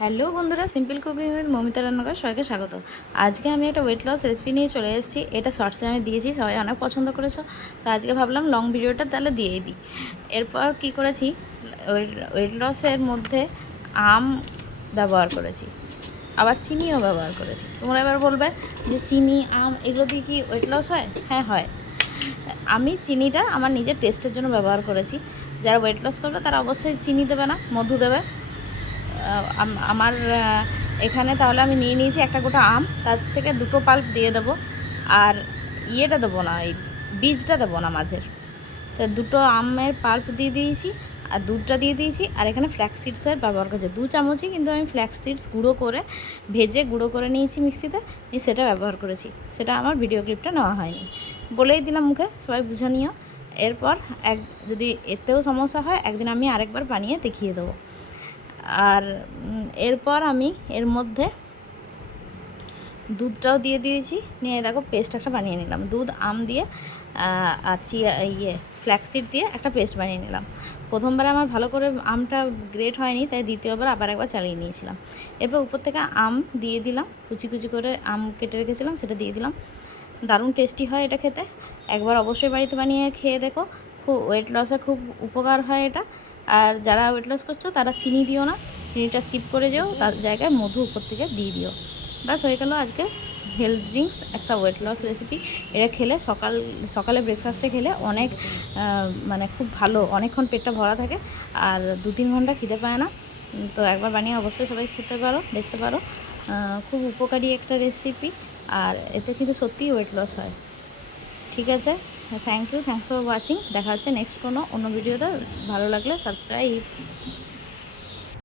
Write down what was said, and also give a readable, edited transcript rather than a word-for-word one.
Hello বন্ধুরা, simple cooking with Momita রান্নাঘর সবাইকে স্বাগত। আজকে আমি একটা ওয়েট লস রেসিপি নিয়ে চলে এসেছি। এটা শর্টসে আমি দিয়েছি, সবাই অনেক পছন্দ করেছো, তো আজকে ভাবলাম লং ভিডিওটা তাহলে দিয়েই দিই। এরপর কি করেছি, ওয়েট লসের মধ্যে আম ব্যবহার করেছি, আবার চিনিও ব্যবহার করেছি। তোমরা এবার বলবে যে চিনি আম এগুলো দিয়ে কি ওয়েট লস হয়? হ্যাঁ হয়। আমি চিনিটা আমার নিজের টেস্টের জন্য ব্যবহার করেছি। যারা ওয়েট লস করবে তারা অবশ্যই চিনি দেবে না, মধু দেবে। আমার এখানে তাহলে আমি নিয়ে নিয়েছি একটা গোটা আম, তার থেকে দুটো পাল্প দিয়ে দেবো। আর ইয়েটা দেবো না, এই বীজটা দেবো না মাঝের। তো দুটো আমের পাল্প দিয়ে দিয়েছি, আর দুধটা দিয়ে দিয়েছি। আর এখানে ফ্ল্যাক্স সিডসের ব্যবহার করছি 2 চামচই, কিন্তু আমি ফ্ল্যাক্স সিডস গুঁড়ো করে ভেজে গুঁড়ো করে নিয়েছি মিক্সিতে, নিয়ে সেটা ব্যবহার করেছি। সেটা আমার ভিডিও ক্লিপটা নেওয়া হয়নি, বলেই দিলাম মুখে, সবাই বুঝে নিও। এরপর যদি এতেও সমস্যা হয় একদিন আমি আরেকবার বানিয়ে দেখিয়ে দেবো। আর এরপর আমি এর মধ্যে দুধটাও দিয়ে দিয়েছি, নিয়ে দেখো পেস্ট একটা বানিয়ে নিলাম। দুধ আম দিয়ে আর ফ্ল্যাক্সিড দিয়ে একটা পেস্ট বানিয়ে নিলাম। প্রথমবার আমার ভালো করে আমটা গ্রেট হয়নি, তাই দ্বিতীয়বার আবার একবার চালিয়ে নিয়েছিলাম। এরপর উপর থেকে আম দিয়ে দিলাম, কুচি কুচি করে আম কেটে রেখেছিলাম, সেটা দিয়ে দিলাম। দারুণ টেস্টি হয় এটা খেতে, একবার অবশ্যই বাড়িতে বানিয়ে খেয়ে দেখো। খুব ওয়েট লসে খুব উপকার হয় এটা। আর যারা ওয়েট লস করছো তারা চিনি দিও না, চিনিটা স্কিপ করে যেও, তার জায়গায় মধু উপর থেকে দিয়ে দিও। ব্যাস হয়ে গেল আজকে হেলথ ড্রিঙ্কস একটা ওয়েট লস রেসিপি। এটা খেলে সকালে ব্রেকফাস্টে খেলে অনেক মানে খুব ভালো, অনেকক্ষণ পেটটা ভরা থাকে, আর 2-3 ঘন্টা খিদে পায় না। তো একবার বানিয়ে অবশ্যই সবাই খেতে পারো, দেখতে পারো। খুব উপকারী একটা রেসিপি, আর এতে কিন্তু সত্যিই ওয়েট লস হয়। ঠিক আছে, থ্যাংকস ফর ওয়াচিং। দেখা হচ্ছে নেক্সট কোনো অন্য ভিডিওতে। ভালো লাগলে সাবস্ক্রাইব।